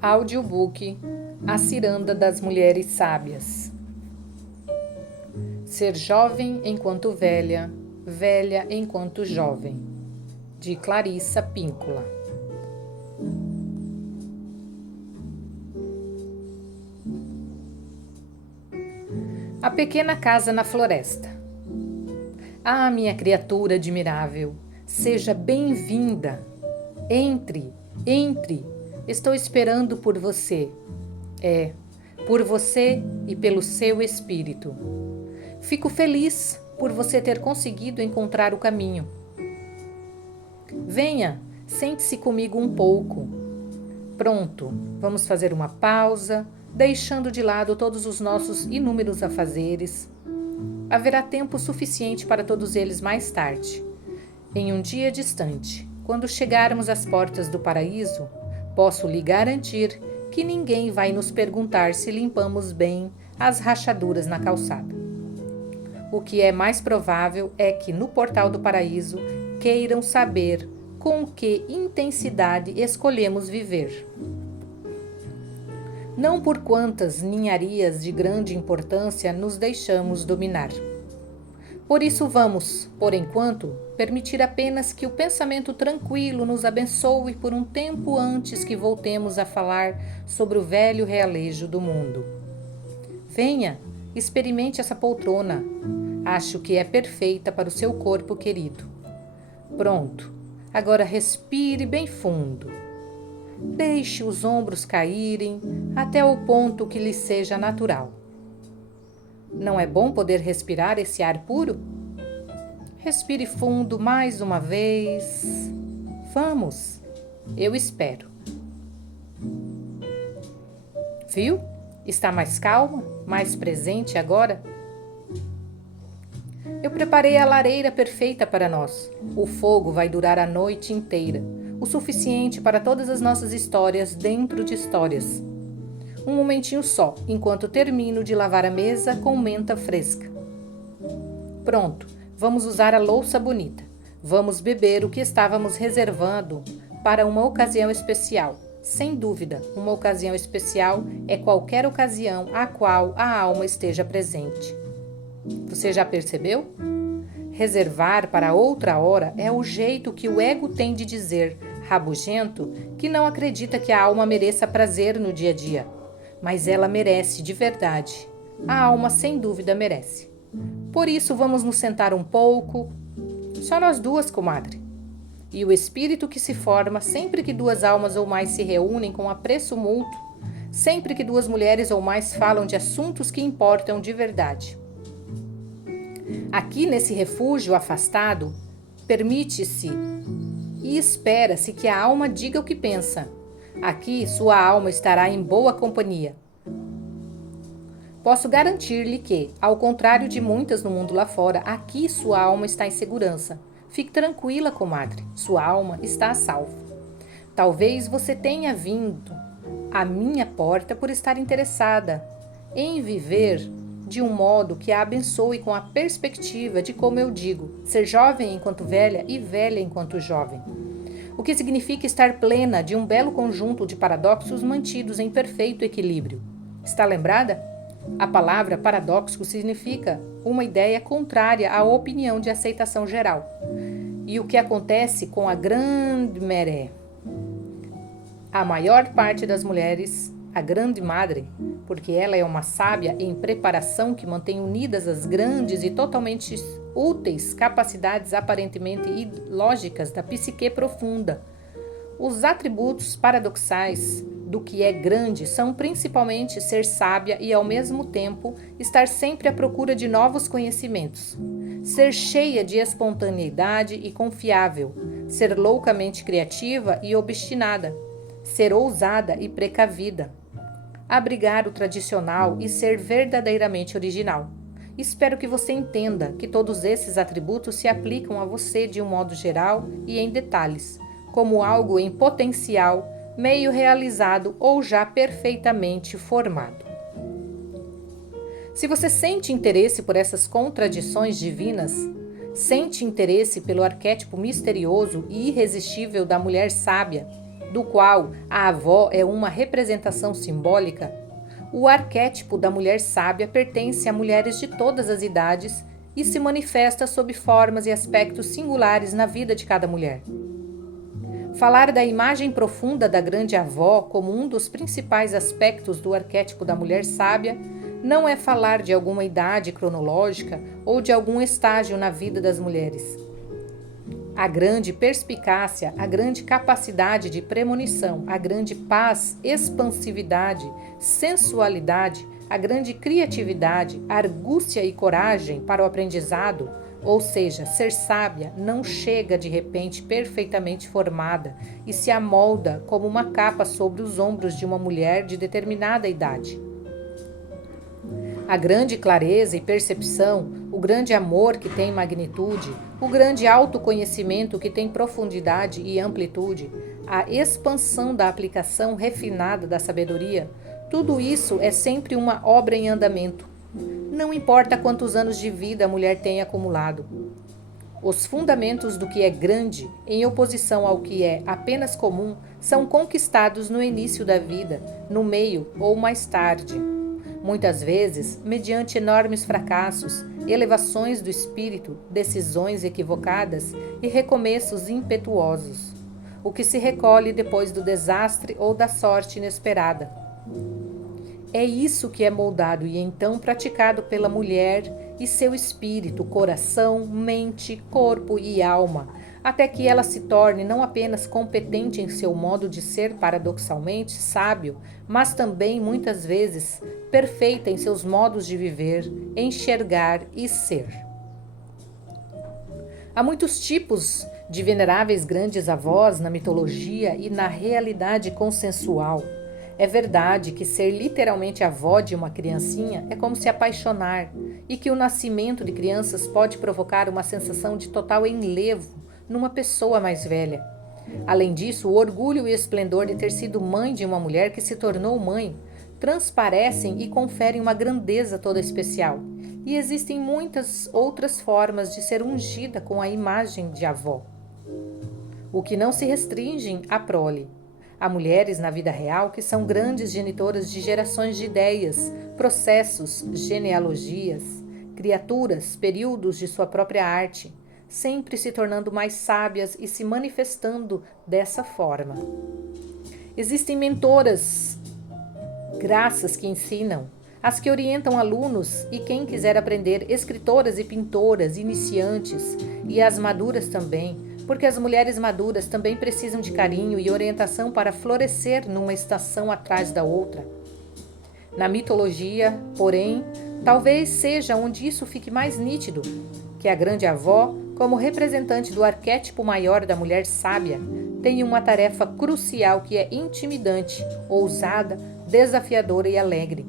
Audiobook A Ciranda das Mulheres Sábias. Ser jovem enquanto velha, velha enquanto jovem, de Clarissa Píncola. A pequena casa na floresta. Ah, minha criatura admirável, seja bem-vinda. Entre, entre. Estou esperando por você. Por você e pelo seu espírito. Fico feliz por você ter conseguido encontrar o caminho. Venha, sente-se comigo um pouco. Pronto, vamos fazer uma pausa, deixando de lado todos os nossos inúmeros afazeres. Haverá tempo suficiente para todos eles mais tarde. Em um dia distante, quando chegarmos às portas do paraíso, posso lhe garantir que ninguém vai nos perguntar se limpamos bem as rachaduras na calçada. O que é mais provável é que no portal do paraíso queiram saber com que intensidade escolhemos viver. Não por quantas ninharias de grande importância nos deixamos dominar. Por isso vamos, por enquanto, permitir apenas que o pensamento tranquilo nos abençoe por um tempo antes que voltemos a falar sobre o velho realejo do mundo. Venha, experimente essa poltrona. Acho que é perfeita para o seu corpo querido. Pronto, agora respire bem fundo. Deixe os ombros caírem até o ponto que lhe seja natural. Não é bom poder respirar esse ar puro? Respire fundo mais uma vez. Vamos, eu espero. Viu? Está mais calma, mais presente agora? Eu preparei a lareira perfeita para nós. O fogo vai durar a noite inteira, o suficiente para todas as nossas histórias dentro de histórias. Um momentinho só, enquanto termino de lavar a mesa com menta fresca. Pronto, vamos usar a louça bonita. Vamos beber o que estávamos reservando para uma ocasião especial. Sem dúvida, uma ocasião especial é qualquer ocasião a qual a alma esteja presente. Você já percebeu? Reservar para outra hora é o jeito que o ego tem de dizer, rabugento, que não acredita que a alma mereça prazer no dia a dia. Mas ela merece de verdade. A alma sem dúvida merece. Por isso vamos nos sentar um pouco. Só nós duas, comadre. E o espírito que se forma sempre que duas almas ou mais se reúnem com apreço mútuo, sempre que duas mulheres ou mais falam de assuntos que importam de verdade. Aqui nesse refúgio afastado, permite-se e espera-se que a alma diga o que pensa. Aqui sua alma estará em boa companhia. Posso garantir-lhe que, ao contrário de muitas no mundo lá fora, aqui sua alma está em segurança. Fique tranquila, comadre, sua alma está a salvo. Talvez você tenha vindo à minha porta por estar interessada em viver de um modo que a abençoe com a perspectiva de, como eu digo, ser jovem enquanto velha e velha enquanto jovem. O que significa estar plena de um belo conjunto de paradoxos mantidos em perfeito equilíbrio. Está lembrada? A palavra paradoxo significa uma ideia contrária à opinião de aceitação geral. E o que acontece com a grande maré? A maior parte das mulheres, a grande madre, porque ela é uma sábia em preparação que mantém unidas as grandes e totalmente úteis capacidades aparentemente ilógicas da psique profunda. Os atributos paradoxais do que é grande são principalmente ser sábia e, ao mesmo tempo, estar sempre à procura de novos conhecimentos. Ser cheia de espontaneidade e confiável. Ser loucamente criativa e obstinada. Ser ousada e precavida. Abrigar o tradicional e ser verdadeiramente original. Espero que você entenda que todos esses atributos se aplicam a você de um modo geral e em detalhes, como algo em potencial, meio realizado ou já perfeitamente formado. Se você sente interesse por essas contradições divinas, Sente interesse pelo arquétipo misterioso e irresistível da mulher sábia, do qual a avó é uma representação simbólica? O arquétipo da mulher sábia pertence a mulheres de todas as idades e se manifesta sob formas e aspectos singulares na vida de cada mulher. Falar da imagem profunda da grande avó como um dos principais aspectos do arquétipo da mulher sábia não é falar de alguma idade cronológica ou de algum estágio na vida das mulheres. A grande perspicácia, a grande capacidade de premonição, a grande paz, expansividade, sensualidade, a grande criatividade, argúcia e coragem para o aprendizado, ou seja, ser sábia, não chega de repente perfeitamente formada e se amolda como uma capa sobre os ombros de uma mulher de determinada idade. A grande clareza e percepção, o grande amor que tem magnitude, o grande autoconhecimento que tem profundidade e amplitude, a expansão da aplicação refinada da sabedoria, tudo isso é sempre uma obra em andamento. Não importa quantos anos de vida a mulher tem acumulado. Os fundamentos do que é grande, em oposição ao que é apenas comum, são conquistados no início da vida, no meio ou mais tarde. Muitas vezes, mediante enormes fracassos, elevações do espírito, decisões equivocadas e recomeços impetuosos, o que se recolhe depois do desastre ou da sorte inesperada. É isso que é moldado e então praticado pela mulher e seu espírito, coração, mente, corpo e alma, até que ela se torne não apenas competente em seu modo de ser paradoxalmente sábio, mas também, muitas vezes, perfeita em seus modos de viver, enxergar e ser. Há muitos tipos de veneráveis grandes avós na mitologia e na realidade consensual. É verdade que ser literalmente avó de uma criancinha é como se apaixonar e que o nascimento de crianças pode provocar uma sensação de total enlevo numa pessoa mais velha. Além disso, o orgulho e o esplendor de ter sido mãe de uma mulher que se tornou mãe transparecem e conferem uma grandeza toda especial. E existem muitas outras formas de ser ungida com a imagem de avó, o que não se restringem à prole. Há mulheres na vida real que são grandes genitoras de gerações de ideias, processos, genealogias, criaturas, períodos de sua própria arte, sempre se tornando mais sábias e se manifestando dessa forma. Existem mentoras, graças que ensinam, as que orientam alunos e quem quiser aprender, escritoras e pintoras, iniciantes, e as maduras também, porque as mulheres maduras também precisam de carinho e orientação para florescer numa estação atrás da outra. Na mitologia, porém, talvez seja onde isso fique mais nítido, que a grande avó, como representante do arquétipo maior da mulher sábia, tem uma tarefa crucial que é intimidante, ousada, desafiadora e alegre.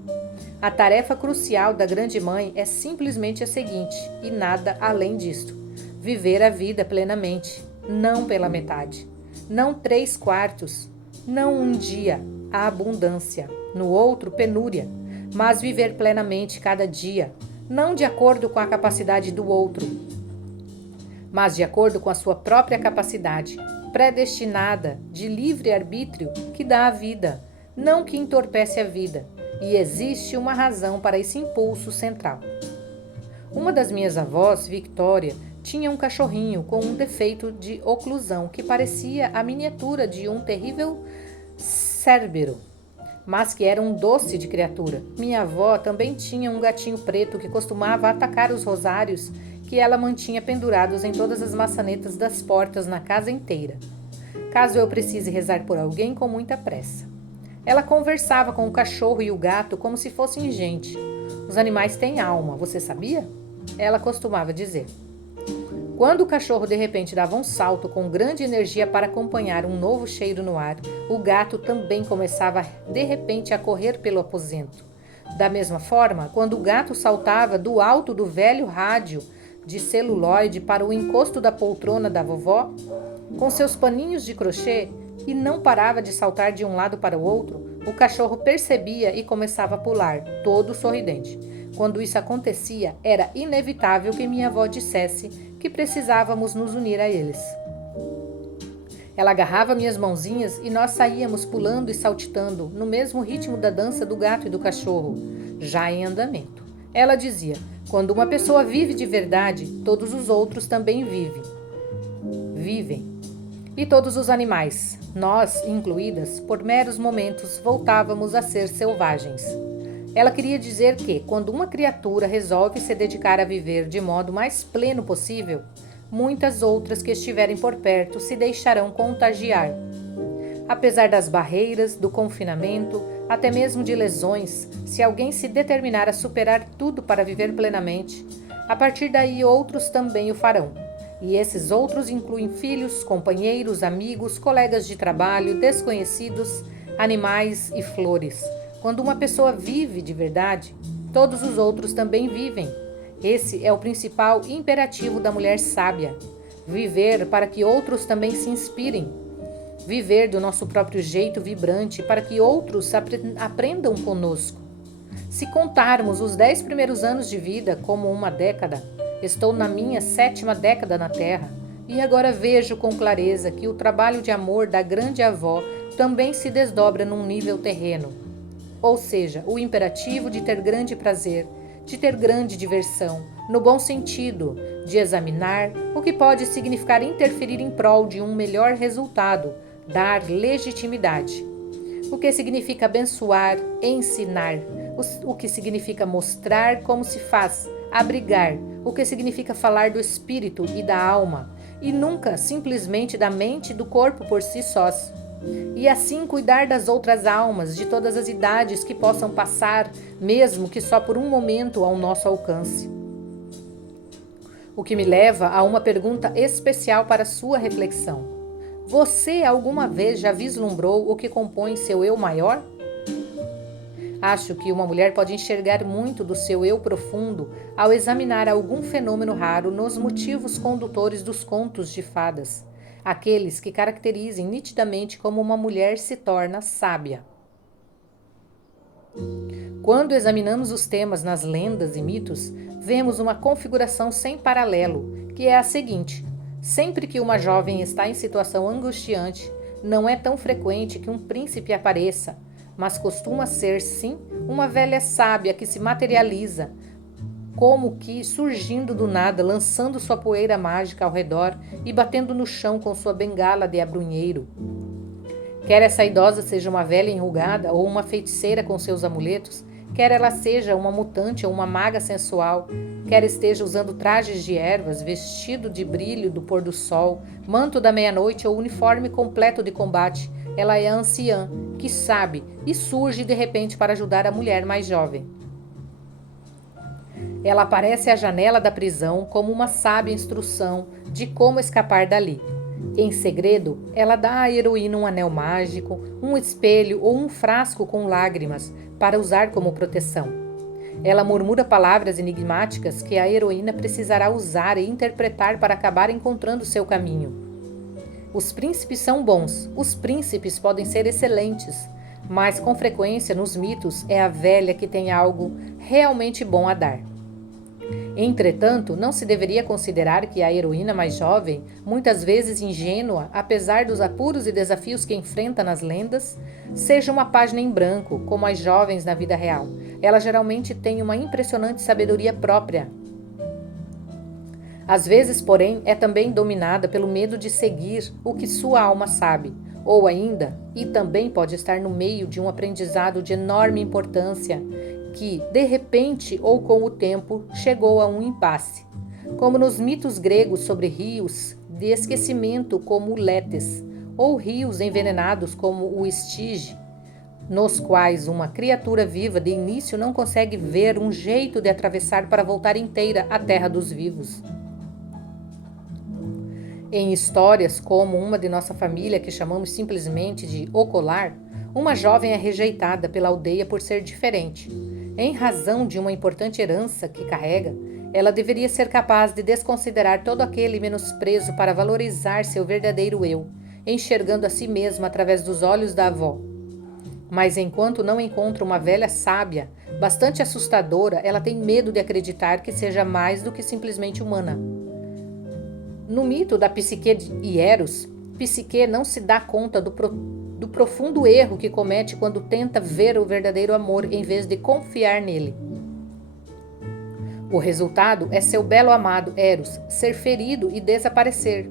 A tarefa crucial da grande mãe é simplesmente a seguinte, e nada além disto: viver a vida plenamente, não pela metade, não 3/4, não um dia, a abundância, no outro, penúria, mas viver plenamente cada dia, não de acordo com a capacidade do outro, mas de acordo com a sua própria capacidade, predestinada, de livre arbítrio, que dá a vida, não que entorpece a vida, e existe uma razão para esse impulso central. Uma das minhas avós, Victoria, tinha um cachorrinho com um defeito de oclusão que parecia a miniatura de um terrível cérbero, mas que era um doce de criatura. Minha avó também tinha um gatinho preto que costumava atacar os rosários que ela mantinha pendurados em todas as maçanetas das portas na casa inteira, caso eu precise rezar por alguém com muita pressa. Ela conversava com o cachorro e o gato como se fossem gente. Os animais têm alma, você sabia? Ela costumava dizer. Quando o cachorro de repente dava um salto com grande energia para acompanhar um novo cheiro no ar, o gato também começava de repente a correr pelo aposento. Da mesma forma, quando o gato saltava do alto do velho rádio de celuloide para o encosto da poltrona da vovó, com seus paninhos de crochê, e não parava de saltar de um lado para o outro, o cachorro percebia e começava a pular, todo sorridente. Quando isso acontecia, era inevitável que minha avó dissesse que precisávamos nos unir a eles. Ela agarrava minhas mãozinhas e nós saíamos pulando e saltitando no mesmo ritmo da dança do gato e do cachorro, já em andamento. Ela dizia: quando uma pessoa vive de verdade, todos os outros também vivem. E todos os animais, nós incluídas, por meros momentos voltávamos a ser selvagens. Ela queria dizer que, quando uma criatura resolve se dedicar a viver de modo mais pleno possível, muitas outras que estiverem por perto se deixarão contagiar. Apesar das barreiras, do confinamento, até mesmo de lesões, se alguém se determinar a superar tudo para viver plenamente, a partir daí outros também o farão. E esses outros incluem filhos, companheiros, amigos, colegas de trabalho, desconhecidos, animais e flores. Quando uma pessoa vive de verdade, todos os outros também vivem. Esse é o principal imperativo da mulher sábia: viver para que outros também se inspirem. Viver do nosso próprio jeito vibrante para que outros aprendam conosco. Se contarmos os 10 primeiros anos de vida como uma década, estou na minha 7ª década na Terra e agora vejo com clareza que o trabalho de amor da grande avó também se desdobra num nível terreno. Ou seja, o imperativo de ter grande prazer, de ter grande diversão, no bom sentido, de examinar o que pode significar interferir em prol de um melhor resultado, dar legitimidade. O que significa abençoar, ensinar, o que significa mostrar como se faz, abrigar, o que significa falar do espírito e da alma, e nunca simplesmente da mente e do corpo por si sós. E assim cuidar das outras almas de todas as idades que possam passar, mesmo que só por um momento, ao nosso alcance. O que me leva a uma pergunta especial para sua reflexão. Você alguma vez já vislumbrou o que compõe seu eu maior? Acho que uma mulher pode enxergar muito do seu eu profundo ao examinar algum fenômeno raro nos motivos condutores dos contos de fadas, aqueles que caracterizem nitidamente como uma mulher se torna sábia. Quando examinamos os temas nas lendas e mitos, vemos uma configuração sem paralelo, que é a seguinte: sempre que uma jovem está em situação angustiante, não é tão frequente que um príncipe apareça, mas costuma ser, sim, uma velha sábia que se materializa, como que surgindo do nada, lançando sua poeira mágica ao redor e batendo no chão com sua bengala de abrunheiro. Quer essa idosa seja uma velha enrugada ou uma feiticeira com seus amuletos, quer ela seja uma mutante ou uma maga sensual, quer esteja usando trajes de ervas, vestido de brilho do pôr do sol, manto da meia-noite ou uniforme completo de combate, ela é a anciã, que sabe e surge de repente para ajudar a mulher mais jovem. Ela aparece à janela da prisão como uma sábia instrução de como escapar dali. Em segredo, ela dá à heroína um anel mágico, um espelho ou um frasco com lágrimas para usar como proteção. Ela murmura palavras enigmáticas que a heroína precisará usar e interpretar para acabar encontrando seu caminho. Os príncipes são bons, os príncipes podem ser excelentes, mas com frequência nos mitos é a velha que tem algo realmente bom a dar. Entretanto, não se deveria considerar que a heroína mais jovem, muitas vezes ingênua, apesar dos apuros e desafios que enfrenta nas lendas, seja uma página em branco, como as jovens na vida real. Ela geralmente tem uma impressionante sabedoria própria. Às vezes, porém, é também dominada pelo medo de seguir o que sua alma sabe, ou ainda, e também pode estar no meio de um aprendizado de enorme importância que, de repente ou com o tempo, chegou a um impasse. Como nos mitos gregos sobre rios de esquecimento como o Létes, ou rios envenenados como o Estige, nos quais uma criatura viva de início não consegue ver um jeito de atravessar para voltar inteira à terra dos vivos. Em histórias como uma de nossa família que chamamos simplesmente de O Colar, uma jovem é rejeitada pela aldeia por ser diferente. Em razão de uma importante herança que carrega, ela deveria ser capaz de desconsiderar todo aquele menosprezo para valorizar seu verdadeiro eu, enxergando a si mesma através dos olhos da avó. Mas enquanto não encontra uma velha sábia, bastante assustadora, ela tem medo de acreditar que seja mais do que simplesmente humana. No mito da Psique e Eros, Psique não se dá conta do profundo erro que comete quando tenta ver o verdadeiro amor em vez de confiar nele. O resultado é seu belo amado Eros ser ferido e desaparecer.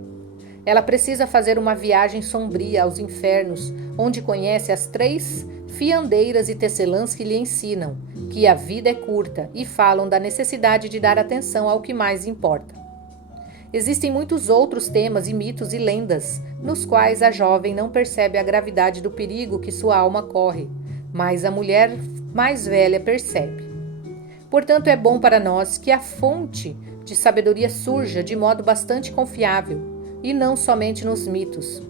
Ela precisa fazer uma viagem sombria aos infernos, onde conhece as 3 fiandeiras e tecelãs que lhe ensinam que a vida é curta e falam da necessidade de dar atenção ao que mais importa. Existem muitos outros temas e mitos e lendas, nos quais a jovem não percebe a gravidade do perigo que sua alma corre, mas a mulher mais velha percebe. Portanto, é bom para nós que a fonte de sabedoria surja de modo bastante confiável, e não somente nos mitos.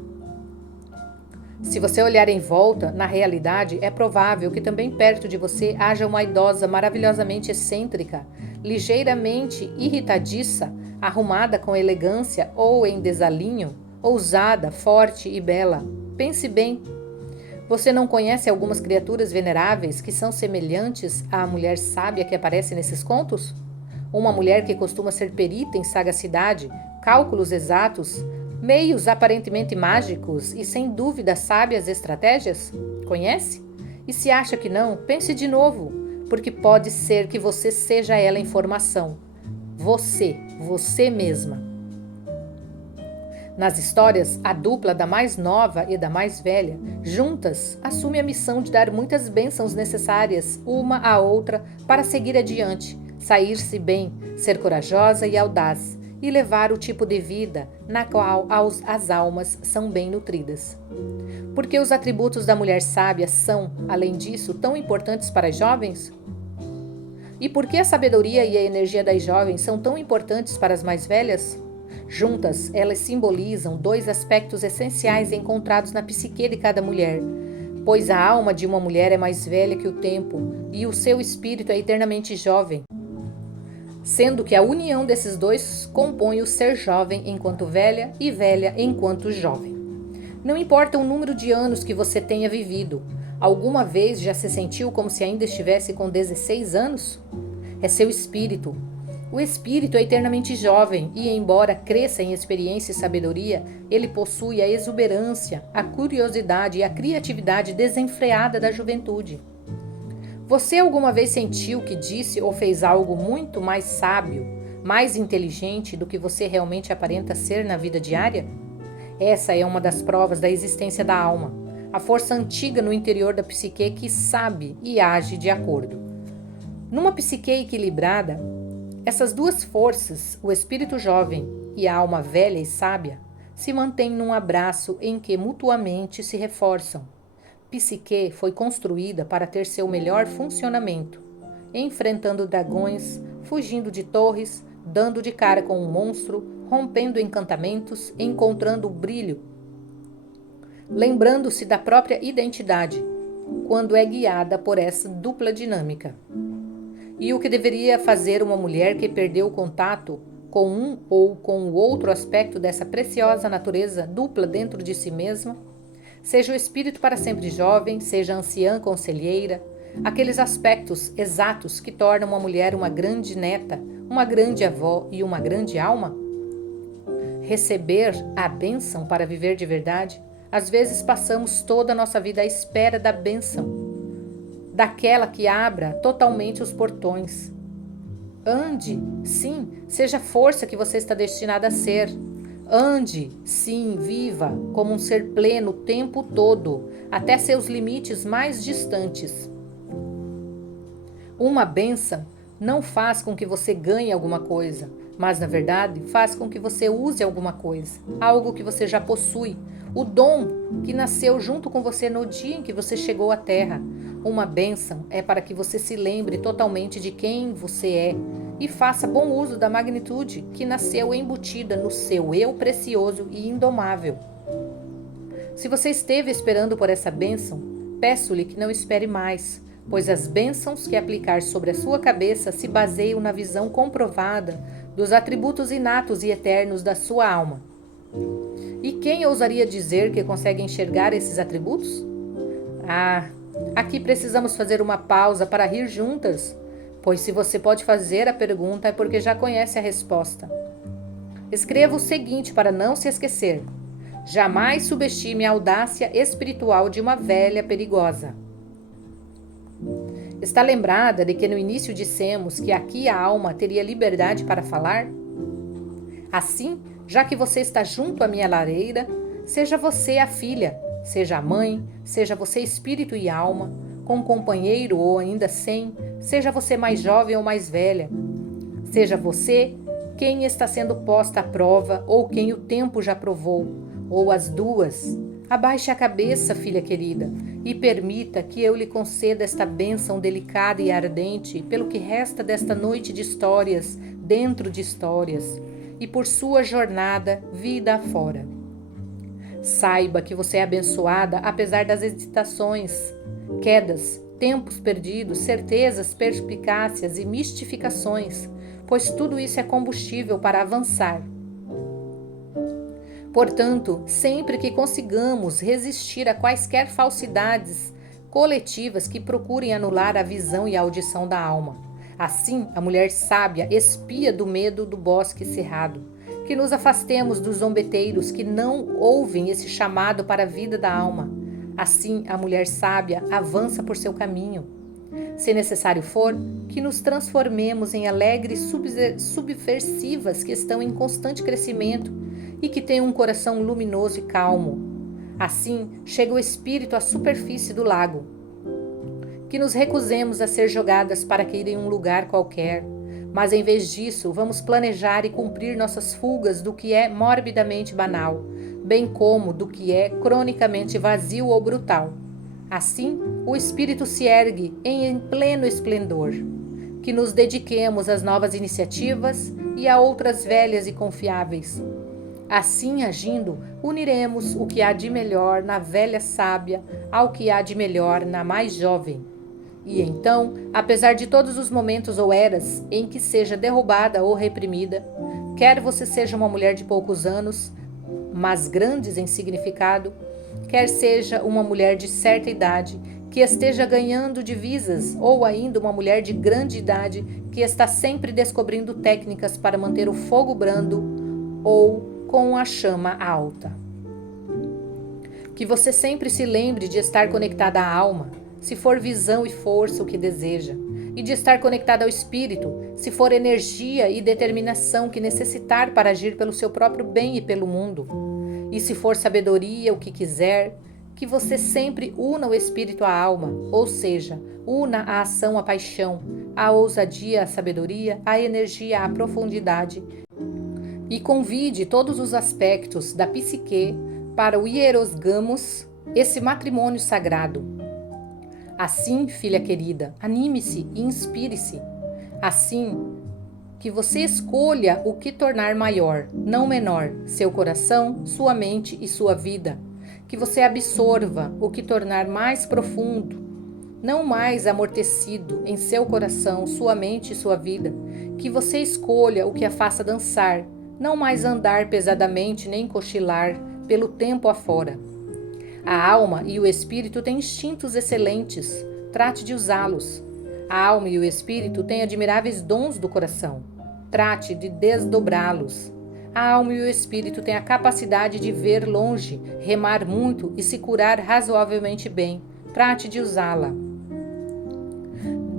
Se você olhar em volta, na realidade, é provável que também perto de você haja uma idosa maravilhosamente excêntrica, ligeiramente irritadiça, arrumada com elegância ou em desalinho, ousada, forte e bela. Pense bem. Você não conhece algumas criaturas veneráveis que são semelhantes à mulher sábia que aparece nesses contos? Uma mulher que costuma ser perita em sagacidade, cálculos exatos, meios aparentemente mágicos e sem dúvida sábias estratégias? Conhece? E se acha que não, pense de novo, porque pode ser que você seja ela em formação. Você mesma. Nas histórias, a dupla da mais nova e da mais velha, juntas, assume a missão de dar muitas bênçãos necessárias uma à outra para seguir adiante, sair-se bem, ser corajosa e audaz, e levar o tipo de vida na qual as almas são bem nutridas. Porque os atributos da mulher sábia são, além disso, tão importantes para as jovens? E por que a sabedoria e a energia das jovens são tão importantes para as mais velhas? Juntas, elas simbolizam 2 aspectos essenciais encontrados na psique de cada mulher, pois a alma de uma mulher é mais velha que o tempo e o seu espírito é eternamente jovem, sendo que a união desses 2 compõe o ser jovem enquanto velha e velha enquanto jovem. Não importa o número de anos que você tenha vivido, alguma vez já se sentiu como se ainda estivesse com 16 anos? É seu espírito. O espírito é eternamente jovem e, embora cresça em experiência e sabedoria, ele possui a exuberância, a curiosidade e a criatividade desenfreada da juventude. Você alguma vez sentiu que disse ou fez algo muito mais sábio, mais inteligente do que você realmente aparenta ser na vida diária? Essa é uma das provas da existência da alma, a força antiga no interior da psique que sabe e age de acordo. Numa psique equilibrada, essas 2 forças, o espírito jovem e a alma velha e sábia, se mantêm num abraço em que mutuamente se reforçam. Psique foi construída para ter seu melhor funcionamento, enfrentando dragões, fugindo de torres, dando de cara com um monstro, rompendo encantamentos, encontrando o brilho, lembrando-se da própria identidade, quando é guiada por essa dupla dinâmica. E o que deveria fazer uma mulher que perdeu o contato com um ou com o outro aspecto dessa preciosa natureza dupla dentro de si mesma? Seja o espírito para sempre jovem, seja a anciã conselheira, aqueles aspectos exatos que tornam uma mulher uma grande neta, uma grande avó e uma grande alma? Receber a bênção para viver de verdade, às vezes passamos toda a nossa vida à espera da bênção, daquela que abra totalmente os portões. Ande, sim, seja a força que você está destinada a ser. Ande, sim, viva como um ser pleno o tempo todo, até seus limites mais distantes. Uma bênção não faz com que você ganhe alguma coisa, mas, na verdade, faz com que você use alguma coisa, algo que você já possui, o dom que nasceu junto com você no dia em que você chegou à Terra. Uma bênção é para que você se lembre totalmente de quem você é e faça bom uso da magnitude que nasceu embutida no seu eu precioso e indomável. Se você esteve esperando por essa bênção, peço-lhe que não espere mais, pois as bênçãos que aplicar sobre a sua cabeça se baseiam na visão comprovada dos atributos inatos e eternos da sua alma. E quem ousaria dizer que consegue enxergar esses atributos? Ah, Aqui precisamos fazer uma pausa para rir juntas, pois se você pode fazer a pergunta é porque já conhece a resposta. Escreva o seguinte para não se esquecer: jamais subestime a audácia espiritual de uma velha perigosa. Está lembrada de que no início dissemos que aqui a alma teria liberdade para falar? Assim, já que você está junto à minha lareira, seja você a filha, seja a mãe, seja você espírito e alma, com um companheiro ou ainda sem, seja você mais jovem ou mais velha, seja você quem está sendo posta à prova ou quem o tempo já provou, ou as duas. Abaixe a cabeça, filha querida, e permita que eu lhe conceda esta bênção delicada e ardente pelo que resta desta noite de histórias, dentro de histórias, e por sua jornada, vida afora. Saiba que você é abençoada apesar das hesitações, quedas, tempos perdidos, certezas, perspicácias e mistificações, pois tudo isso é combustível para avançar. Portanto, sempre que consigamos resistir a quaisquer falsidades coletivas que procurem anular a visão e a audição da alma, assim a mulher sábia espia do medo do bosque cerrado, que nos afastemos dos zombeteiros que não ouvem esse chamado para a vida da alma. Assim a mulher sábia avança por seu caminho. Se necessário for, que nos transformemos em alegres subversivas que estão em constante crescimento e que têm um coração luminoso e calmo. Assim chega o espírito à superfície do lago. Que nos recusemos a ser jogadas para cair em um lugar qualquer, mas em vez disso vamos planejar e cumprir nossas fugas do que é morbidamente banal, bem como do que é cronicamente vazio ou brutal. Assim, o espírito se ergue em pleno esplendor. Que nos dediquemos às novas iniciativas e a outras velhas e confiáveis. Assim, agindo, uniremos o que há de melhor na velha sábia ao que há de melhor na mais jovem. E então, apesar de todos os momentos ou eras em que seja derrubada ou reprimida, quer você seja uma mulher de poucos anos, mas grandes em significado, quer seja uma mulher de certa idade que esteja ganhando divisas ou ainda uma mulher de grande idade que está sempre descobrindo técnicas para manter o fogo brando ou com a chama alta. Que você sempre se lembre de estar conectada à alma, se for visão e força o que deseja, e de estar conectada ao espírito, se for energia e determinação que necessitar para agir pelo seu próprio bem e pelo mundo. E se for sabedoria o que quiser, que você sempre una o espírito à alma, ou seja, una a ação à paixão, a ousadia à sabedoria, a energia à profundidade, e convide todos os aspectos da psique para o hierosgamos, esse matrimônio sagrado. Assim, filha querida, anime-se e inspire-se. Assim, que você escolha o que tornar maior, não menor, seu coração, sua mente e sua vida. Que você absorva o que tornar mais profundo, não mais amortecido em seu coração, sua mente e sua vida. Que você escolha o que a faça dançar, não mais andar pesadamente nem cochilar pelo tempo afora. A alma e o espírito têm instintos excelentes, trate de usá-los. A alma e o espírito têm admiráveis dons do coração, trate de desdobrá-los. A alma e o espírito têm a capacidade de ver longe, remar muito e se curar razoavelmente bem, trate de usá-la.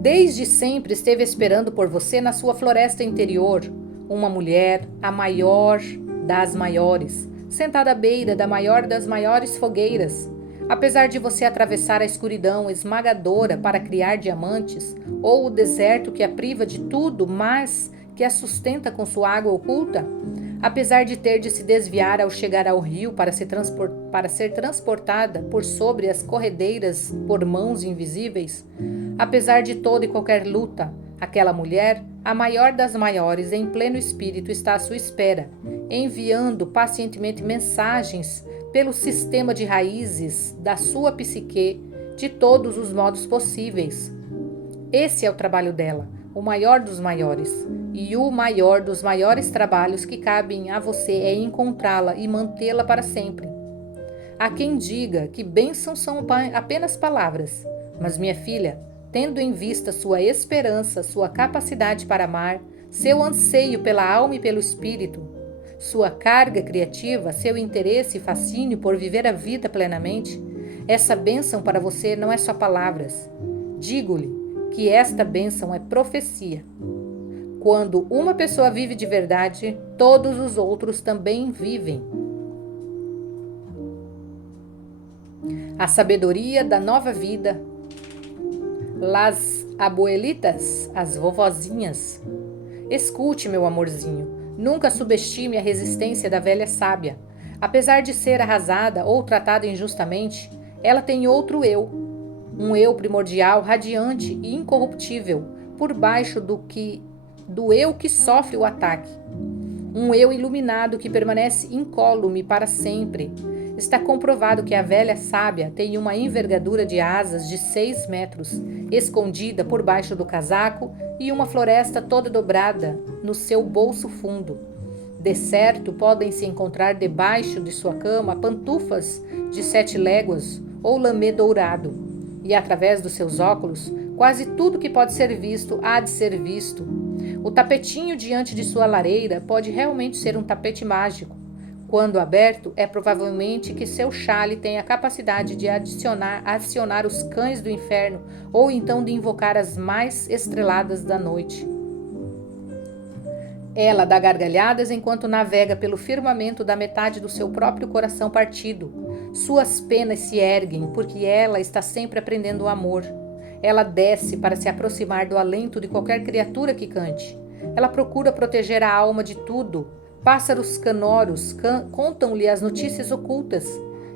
Desde sempre esteve esperando por você na sua floresta interior, uma mulher, a maior das maiores, sentada à beira da maior das maiores fogueiras. Apesar de você atravessar a escuridão esmagadora para criar diamantes, ou o deserto que a priva de tudo, mas que a sustenta com sua água oculta, apesar de ter de se desviar ao chegar ao rio para ser transportada por sobre as corredeiras por mãos invisíveis, apesar de toda e qualquer luta, aquela mulher, a maior das maiores, em pleno espírito, está à sua espera, enviando pacientemente mensagens pelo sistema de raízes da sua psique de todos os modos possíveis. Esse é o trabalho dela, o maior dos maiores, e o maior dos maiores trabalhos que cabem a você é encontrá-la e mantê-la para sempre. Há quem diga que bênçãos são apenas palavras, Mas, minha filha, tendo em vista sua esperança, sua capacidade para amar, seu anseio pela alma e pelo espírito, sua carga criativa, seu interesse e fascínio por viver a vida plenamente, essa bênção para você não é só palavras. Digo-lhe que esta bênção é profecia. Quando uma pessoa vive de verdade, todos os outros também vivem. A sabedoria da nova vida. Las abuelitas, as vovozinhas. Escute, meu amorzinho, nunca subestime a resistência da velha sábia. Apesar de ser arrasada ou tratada injustamente, ela tem outro eu. Um eu primordial, radiante e incorruptível, por baixo do eu que sofre o ataque. Um eu iluminado que permanece incólume para sempre. Está comprovado que a velha sábia tem uma envergadura de asas de 6 metros, escondida por baixo do casaco, e uma floresta toda dobrada no seu bolso fundo. De certo, podem se encontrar debaixo de sua cama pantufas de 7 léguas ou lamê dourado, e através dos seus óculos, quase tudo que pode ser visto há de ser visto. O tapetinho diante de sua lareira pode realmente ser um tapete mágico. Quando aberto, é provavelmente que seu chale tem a capacidade de acionar os cães do inferno ou então de invocar as mais estreladas da noite. Ela dá gargalhadas enquanto navega pelo firmamento da metade do seu próprio coração partido. Suas penas se erguem porque ela está sempre aprendendo o amor. Ela desce para se aproximar do alento de qualquer criatura que cante. Ela procura proteger a alma de tudo. Pássaros canoros contam-lhe as notícias ocultas.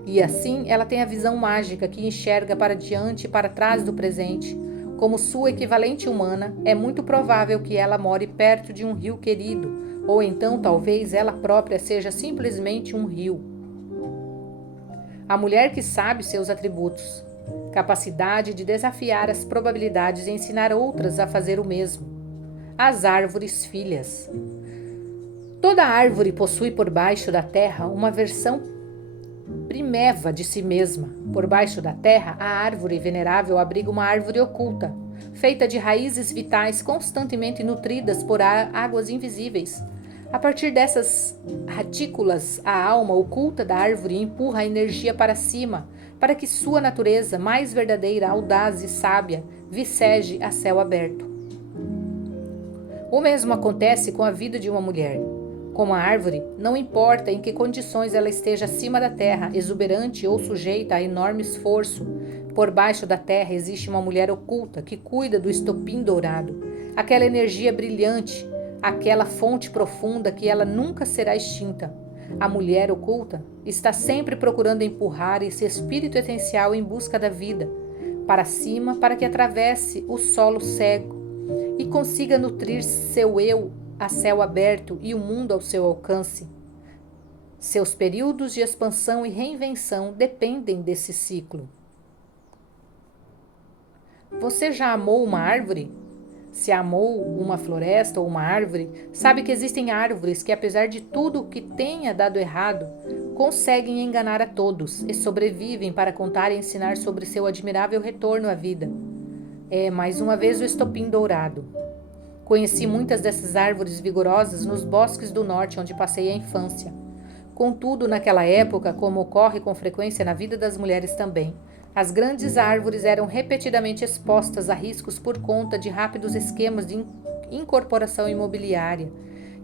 E assim ela tem a visão mágica que enxerga para diante e para trás do presente. Como sua equivalente humana, é muito provável que ela more perto de um rio querido, ou então talvez ela própria seja simplesmente um rio. A mulher que sabe seus atributos, capacidade de desafiar as probabilidades e ensinar outras a fazer o mesmo. As árvores filhas. Toda árvore possui por baixo da terra uma versão primeva de si mesma. Por baixo da terra, a árvore venerável abriga uma árvore oculta, feita de raízes vitais constantemente nutridas por águas invisíveis. A partir dessas retículas, a alma oculta da árvore empurra a energia para cima, para que sua natureza mais verdadeira, audaz e sábia viceje a céu aberto. O mesmo acontece com a vida de uma mulher. Como a árvore, não importa em que condições ela esteja acima da terra, exuberante ou sujeita a enorme esforço, por baixo da terra existe uma mulher oculta que cuida do estopim dourado, aquela energia brilhante, aquela fonte profunda que ela nunca será extinta. A mulher oculta está sempre procurando empurrar esse espírito essencial em busca da vida, para cima, para que atravesse o solo cego e consiga nutrir seu eu a céu aberto e o mundo ao seu alcance. Seus períodos de expansão e reinvenção dependem desse ciclo. Você já amou uma árvore? Se amou uma floresta ou uma árvore, sabe que existem árvores que, apesar de tudo que tenha dado errado, conseguem enganar a todos e sobrevivem para contar e ensinar sobre seu admirável retorno à vida. É, mais uma vez, o estopim dourado. Conheci muitas dessas árvores vigorosas nos bosques do norte, onde passei a infância. Contudo, naquela época, como ocorre com frequência na vida das mulheres também, as grandes árvores eram repetidamente expostas a riscos por conta de rápidos esquemas de incorporação imobiliária.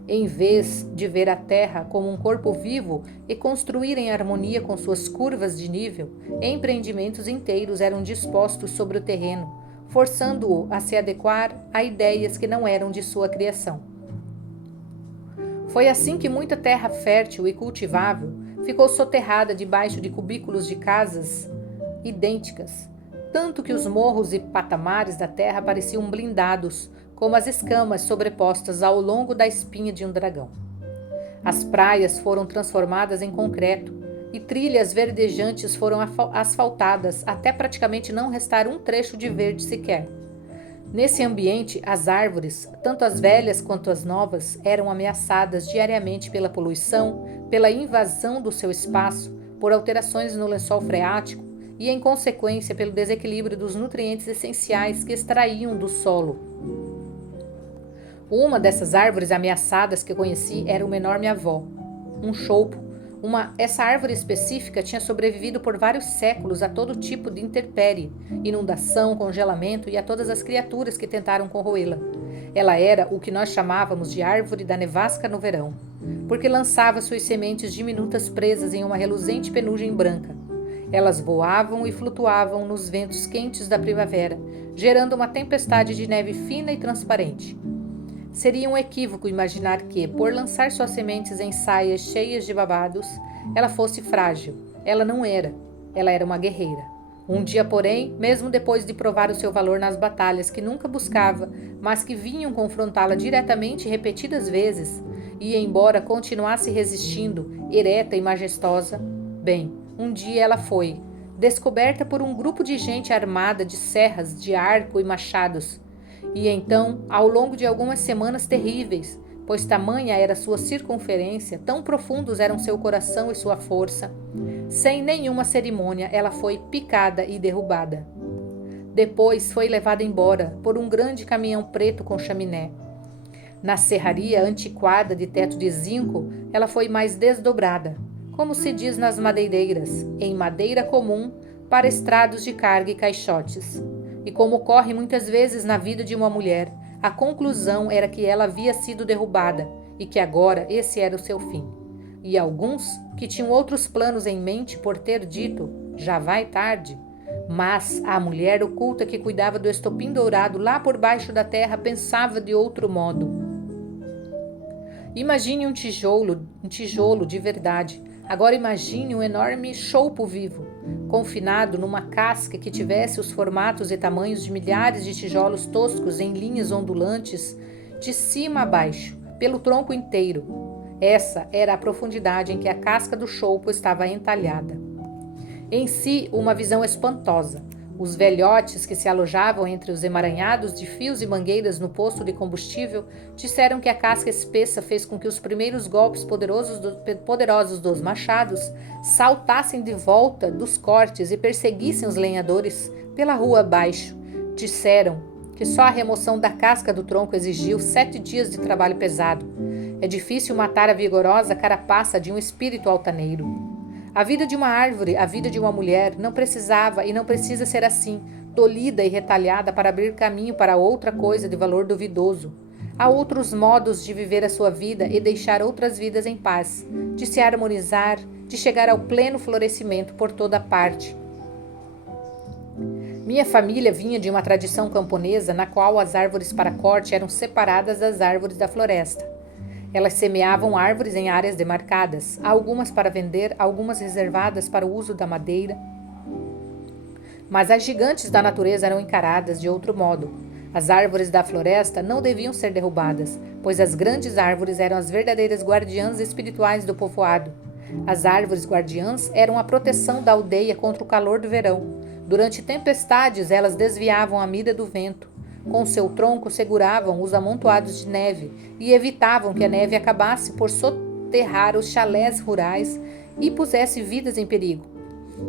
Em vez de ver a terra como um corpo vivo e construir em harmonia com suas curvas de nível, empreendimentos inteiros eram dispostos sobre o terreno, forçando-o a se adequar a ideias que não eram de sua criação. Foi assim que muita terra fértil e cultivável ficou soterrada debaixo de cubículos de casas idênticas, tanto que os morros e patamares da terra pareciam blindados, como as escamas sobrepostas ao longo da espinha de um dragão. As praias foram transformadas em concreto, e trilhas verdejantes foram asfaltadas até praticamente não restar um trecho de verde sequer. Nesse ambiente, as árvores, tanto as velhas quanto as novas, eram ameaçadas diariamente pela poluição, pela invasão do seu espaço, por alterações no lençol freático e, em consequência, pelo desequilíbrio dos nutrientes essenciais que extraíam do solo. Uma dessas árvores ameaçadas que conheci era uma enorme avó, um choupo. Essa árvore específica tinha sobrevivido por vários séculos a todo tipo de intempérie, inundação, congelamento e a todas as criaturas que tentaram corroê-la. Ela era o que nós chamávamos de árvore da nevasca no verão, porque lançava suas sementes diminutas presas em uma reluzente penugem branca. Elas voavam e flutuavam nos ventos quentes da primavera, gerando uma tempestade de neve fina e transparente. Seria um equívoco imaginar que, por lançar suas sementes em saias cheias de babados, ela fosse frágil. Ela não era. Ela era uma guerreira. Um dia, porém, mesmo depois de provar o seu valor nas batalhas que nunca buscava, mas que vinham confrontá-la diretamente repetidas vezes, e embora continuasse resistindo, ereta e majestosa, bem, um dia ela foi, descoberta por um grupo de gente armada de serras, de arco e machados. E então, ao longo de algumas semanas terríveis, pois tamanha era sua circunferência, tão profundos eram seu coração e sua força, sem nenhuma cerimônia ela foi picada e derrubada. Depois foi levada embora por um grande caminhão preto com chaminé. Na serraria antiquada de teto de zinco, ela foi mais desdobrada, como se diz nas madeireiras, em madeira comum para estrados de carga e caixotes. E como ocorre muitas vezes na vida de uma mulher, a conclusão era que ela havia sido derrubada e que agora esse era o seu fim. E alguns, que tinham outros planos em mente por ter dito, já vai tarde. Mas a mulher oculta que cuidava do estopim dourado lá por baixo da terra pensava de outro modo. Imagine um tijolo de verdade. Agora imagine um enorme choupo vivo, confinado numa casca que tivesse os formatos e tamanhos de milhares de tijolos toscos em linhas ondulantes, de cima a baixo, pelo tronco inteiro. Essa era a profundidade em que a casca do choupo estava entalhada. Em si, uma visão espantosa. Os velhotes que se alojavam entre os emaranhados de fios e mangueiras no posto de combustível disseram que a casca espessa fez com que os primeiros golpes poderosos dos machados saltassem de volta dos cortes e perseguissem os lenhadores pela rua abaixo. Disseram que só a remoção da casca do tronco exigiu 7 dias de trabalho pesado. É difícil matar a vigorosa carapaça de um espírito altaneiro. A vida de uma árvore, a vida de uma mulher, não precisava e não precisa ser assim, tolhida e retalhada para abrir caminho para outra coisa de valor duvidoso. Há outros modos de viver a sua vida e deixar outras vidas em paz, de se harmonizar, de chegar ao pleno florescimento por toda parte. Minha família vinha de uma tradição camponesa na qual as árvores para corte eram separadas das árvores da floresta. Elas semeavam árvores em áreas demarcadas, algumas para vender, algumas reservadas para o uso da madeira. Mas as gigantes da natureza eram encaradas de outro modo. As árvores da floresta não deviam ser derrubadas, pois as grandes árvores eram as verdadeiras guardiãs espirituais do povoado. As árvores guardiãs eram a proteção da aldeia contra o calor do verão. Durante tempestades, elas desviavam a mira do vento. Com seu tronco seguravam os amontoados de neve e evitavam que a neve acabasse por soterrar os chalés rurais e pusesse vidas em perigo.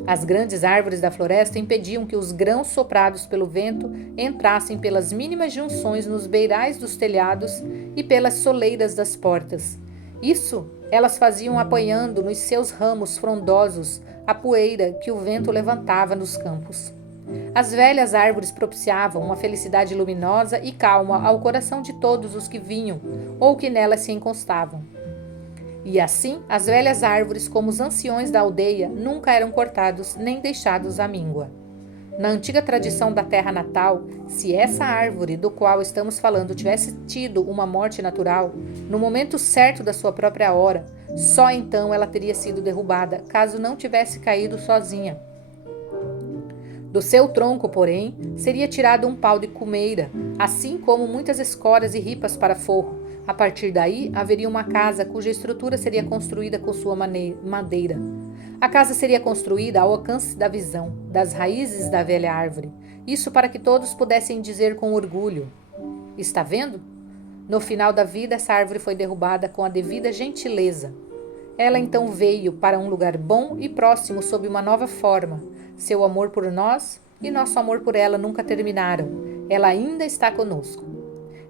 As grandes árvores da floresta impediam que os grãos soprados pelo vento entrassem pelas mínimas junções nos beirais dos telhados e pelas soleiras das portas. Isso elas faziam apanhando nos seus ramos frondosos a poeira que o vento levantava nos campos. As velhas árvores propiciavam uma felicidade luminosa e calma ao coração de todos os que vinham ou que nelas se encostavam. E assim, as velhas árvores, como os anciões da aldeia, nunca eram cortados nem deixados à míngua. Na antiga tradição da terra natal, se essa árvore do qual estamos falando tivesse tido uma morte natural, no momento certo da sua própria hora, só então ela teria sido derrubada, caso não tivesse caído sozinha. Do seu tronco, porém, seria tirado um pau de cumeira, assim como muitas escoras e ripas para forro. A partir daí, haveria uma casa cuja estrutura seria construída com sua madeira. A casa seria construída ao alcance da visão, das raízes da velha árvore. Isso para que todos pudessem dizer com orgulho: está vendo? No final da vida, essa árvore foi derrubada com a devida gentileza. Ela então veio para um lugar bom e próximo sob uma nova forma, Seu amor por nós e nosso amor por ela nunca terminaram. Ela ainda está conosco.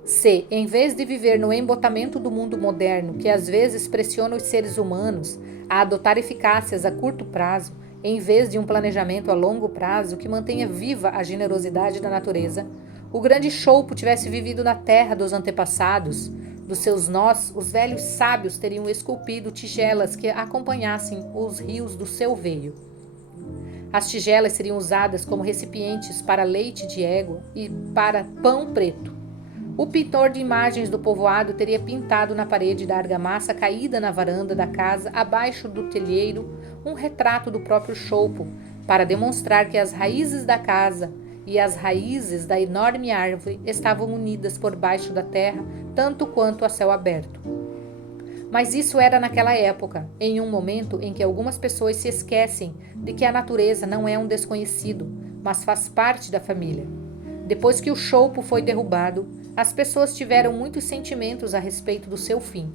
Se, em vez de viver no embotamento do mundo moderno, que às vezes pressiona os seres humanos a adotar eficácias a curto prazo, em vez de um planejamento a longo prazo que mantenha viva a generosidade da natureza, o grande Chopo tivesse vivido na terra dos antepassados, dos seus nós, os velhos sábios teriam esculpido tigelas que acompanhassem os rios do seu veio. As tigelas seriam usadas como recipientes para leite de égua e para pão preto. O pintor de imagens do povoado teria pintado na parede da argamassa caída na varanda da casa, abaixo do telheiro, um retrato do próprio Chopo, para demonstrar que as raízes da casa e as raízes da enorme árvore estavam unidas por baixo da terra, tanto quanto a céu aberto. Mas isso era naquela época, em um momento em que algumas pessoas se esquecem de que a natureza não é um desconhecido, mas faz parte da família. Depois que o Chopo foi derrubado, as pessoas tiveram muitos sentimentos a respeito do seu fim.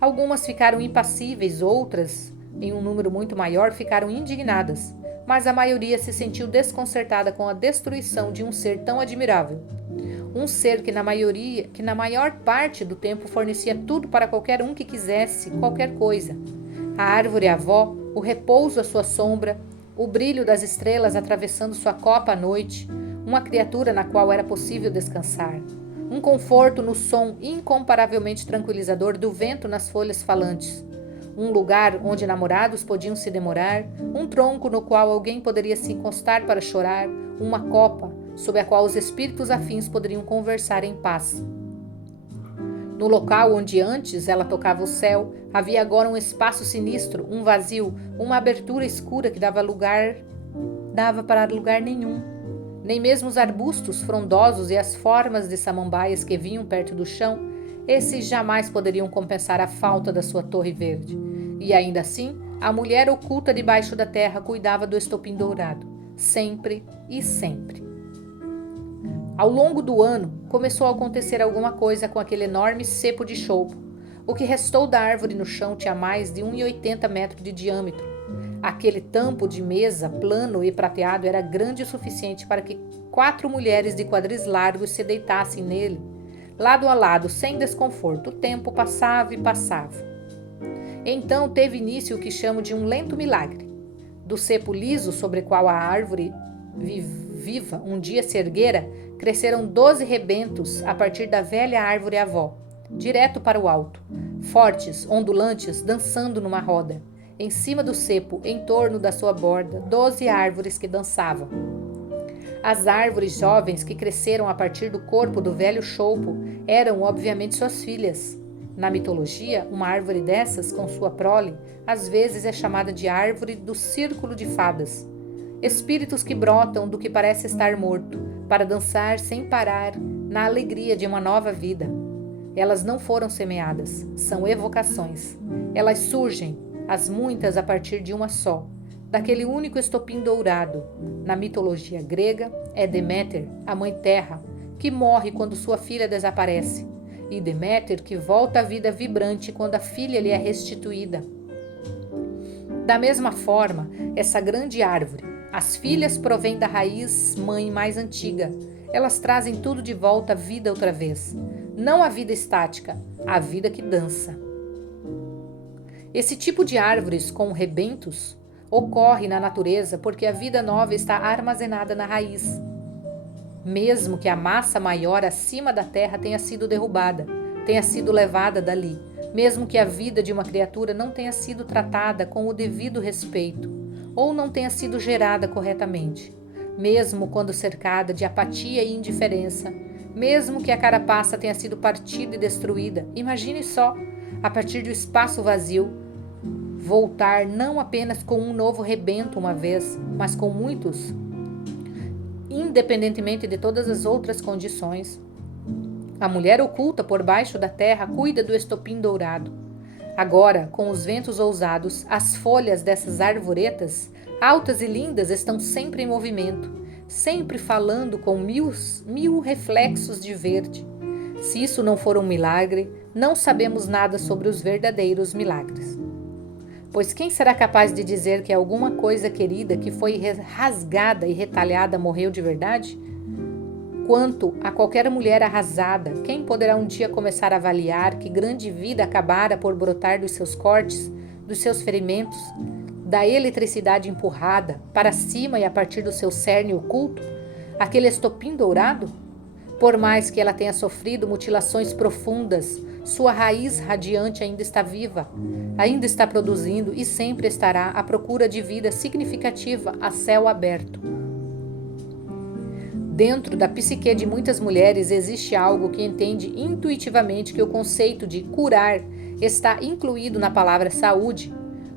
Algumas ficaram impassíveis, outras, em um número muito maior, ficaram indignadas, mas a maioria se sentiu desconcertada com a destruição de um ser tão admirável. Um ser que na maior parte do tempo fornecia tudo para qualquer um que quisesse qualquer coisa. A árvore avó, o repouso à sua sombra, o brilho das estrelas atravessando sua copa à noite, uma criatura na qual era possível descansar. Um conforto no som incomparavelmente tranquilizador do vento nas folhas falantes. Um lugar onde namorados podiam se demorar, um tronco no qual alguém poderia se encostar para chorar, uma copa sob a qual os espíritos afins poderiam conversar em paz. No local onde antes ela tocava o céu, havia agora um espaço sinistro, um vazio, uma abertura escura que dava para lugar nenhum. Nem mesmo os arbustos frondosos e as formas de samambaias que vinham perto do chão, esses jamais poderiam compensar a falta da sua torre verde. E ainda assim, a mulher oculta debaixo da terra cuidava do estopim dourado, sempre e sempre. Ao longo do ano, começou a acontecer alguma coisa com aquele enorme cepo de Chopo. O que restou da árvore no chão tinha mais de 1,80 metros de diâmetro. Aquele tampo de mesa, plano e prateado, era grande o suficiente para que 4 mulheres de quadris largos se deitassem nele, lado a lado, sem desconforto. O tempo passava e passava. Então teve início o que chamo de um lento milagre. Do cepo liso sobre o qual a árvore viva um dia se erguera, cresceram 12 rebentos a partir da velha árvore avó, direto para o alto, fortes, ondulantes, dançando numa roda. Em cima do cepo, em torno da sua borda, 12 árvores que dançavam. As árvores jovens que cresceram a partir do corpo do velho Chopo eram, obviamente, suas filhas. Na mitologia, uma árvore dessas, com sua prole, às vezes é chamada de árvore do círculo de fadas. Espíritos que brotam do que parece estar morto, para dançar sem parar na alegria de uma nova vida. Elas não foram semeadas, são evocações. Elas surgem, as muitas a partir de uma só, daquele único estopim dourado. Na mitologia grega, é Deméter, a mãe terra, que morre quando sua filha desaparece, e Deméter que volta à vida vibrante quando a filha lhe é restituída. Da mesma forma, essa grande árvore, as filhas provêm da raiz mãe mais antiga. Elas trazem tudo de volta à vida outra vez. Não a vida estática, a vida que dança. Esse tipo de árvores com rebentos ocorre na natureza porque a vida nova está armazenada na raiz. Mesmo que a massa maior acima da terra tenha sido derrubada, tenha sido levada dali, mesmo que a vida de uma criatura não tenha sido tratada com o devido respeito, ou não tenha sido gerada corretamente, mesmo quando cercada de apatia e indiferença, mesmo que a carapaça tenha sido partida e destruída, imagine só, a partir do espaço vazio, voltar não apenas com um novo rebento uma vez, mas com muitos, independentemente de todas as outras condições. A mulher oculta por baixo da terra cuida do estopim dourado. Agora, com os ventos ousados, as folhas dessas arvoretas, altas e lindas, estão sempre em movimento, sempre falando com mil reflexos de verde. Se isso não for um milagre, não sabemos nada sobre os verdadeiros milagres. Pois quem será capaz de dizer que alguma coisa querida que foi rasgada e retalhada morreu de verdade? Quanto a qualquer mulher arrasada, quem poderá um dia começar a avaliar que grande vida acabara por brotar dos seus cortes, dos seus ferimentos, da eletricidade empurrada para cima e a partir do seu cerne oculto, aquele estopim dourado? Por mais que ela tenha sofrido mutilações profundas, sua raiz radiante ainda está viva, ainda está produzindo e sempre estará à procura de vida significativa a céu aberto. Dentro da psique de muitas mulheres existe algo que entende intuitivamente que o conceito de curar está incluído na palavra saúde.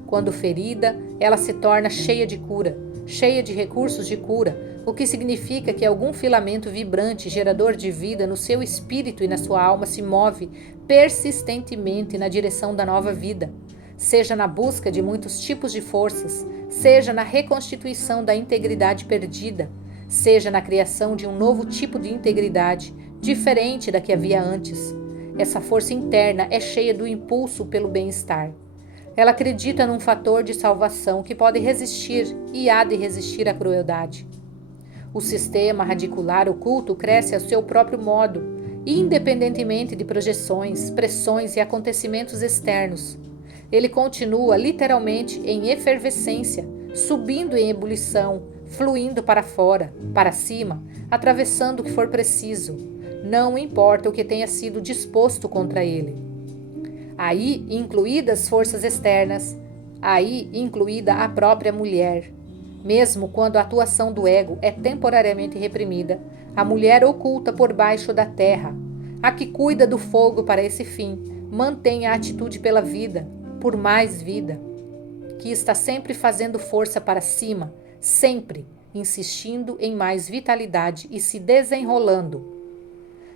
Quando ferida, ela se torna cheia de cura, cheia de recursos de cura, o que significa que algum filamento vibrante, gerador de vida no seu espírito e na sua alma se move persistentemente na direção da nova vida, seja na busca de muitos tipos de forças, seja na reconstituição da integridade perdida, seja na criação de um novo tipo de integridade, diferente da que havia antes. Essa força interna é cheia do impulso pelo bem-estar. Ela acredita num fator de salvação que pode resistir e há de resistir à crueldade. O sistema radicular oculto cresce a seu próprio modo, independentemente de projeções, pressões e acontecimentos externos. Ele continua literalmente em efervescência, subindo em ebulição, fluindo para fora, para cima, atravessando o que for preciso. Não importa o que tenha sido disposto contra ele. Aí incluídas forças externas, aí incluída a própria mulher. Mesmo quando a atuação do ego é temporariamente reprimida, a mulher oculta por baixo da terra, a que cuida do fogo para esse fim, mantém a atitude pela vida, por mais vida, que está sempre fazendo força para cima, sempre insistindo em mais vitalidade e se desenrolando,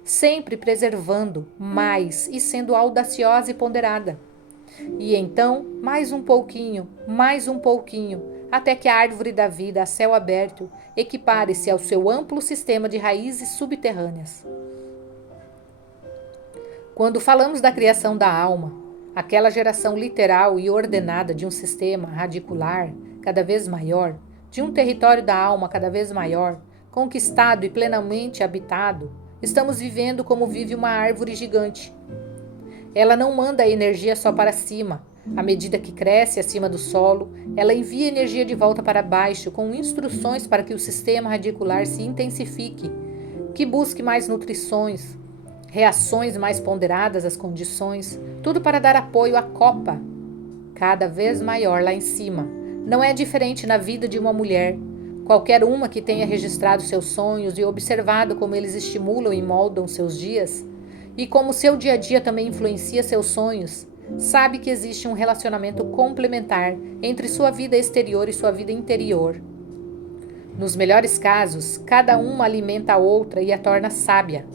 sempre preservando mais e sendo audaciosa e ponderada. E então, mais um pouquinho, até que a árvore da vida a céu aberto equipare-se ao seu amplo sistema de raízes subterrâneas. Quando falamos da criação da alma, aquela geração literal e ordenada de um sistema radicular cada vez maior, de um território da alma cada vez maior, conquistado e plenamente habitado, estamos vivendo como vive uma árvore gigante. Ela não manda a energia só para cima. À medida que cresce acima do solo, ela envia energia de volta para baixo com instruções para que o sistema radicular se intensifique, que busque mais nutrições, reações mais ponderadas às condições, tudo para dar apoio à copa, cada vez maior lá em cima. Não é diferente na vida de uma mulher. Qualquer uma que tenha registrado seus sonhos e observado como eles estimulam e moldam seus dias, e como seu dia a dia também influencia seus sonhos, sabe que existe um relacionamento complementar entre sua vida exterior e sua vida interior. Nos melhores casos, cada uma alimenta a outra e a torna sábia.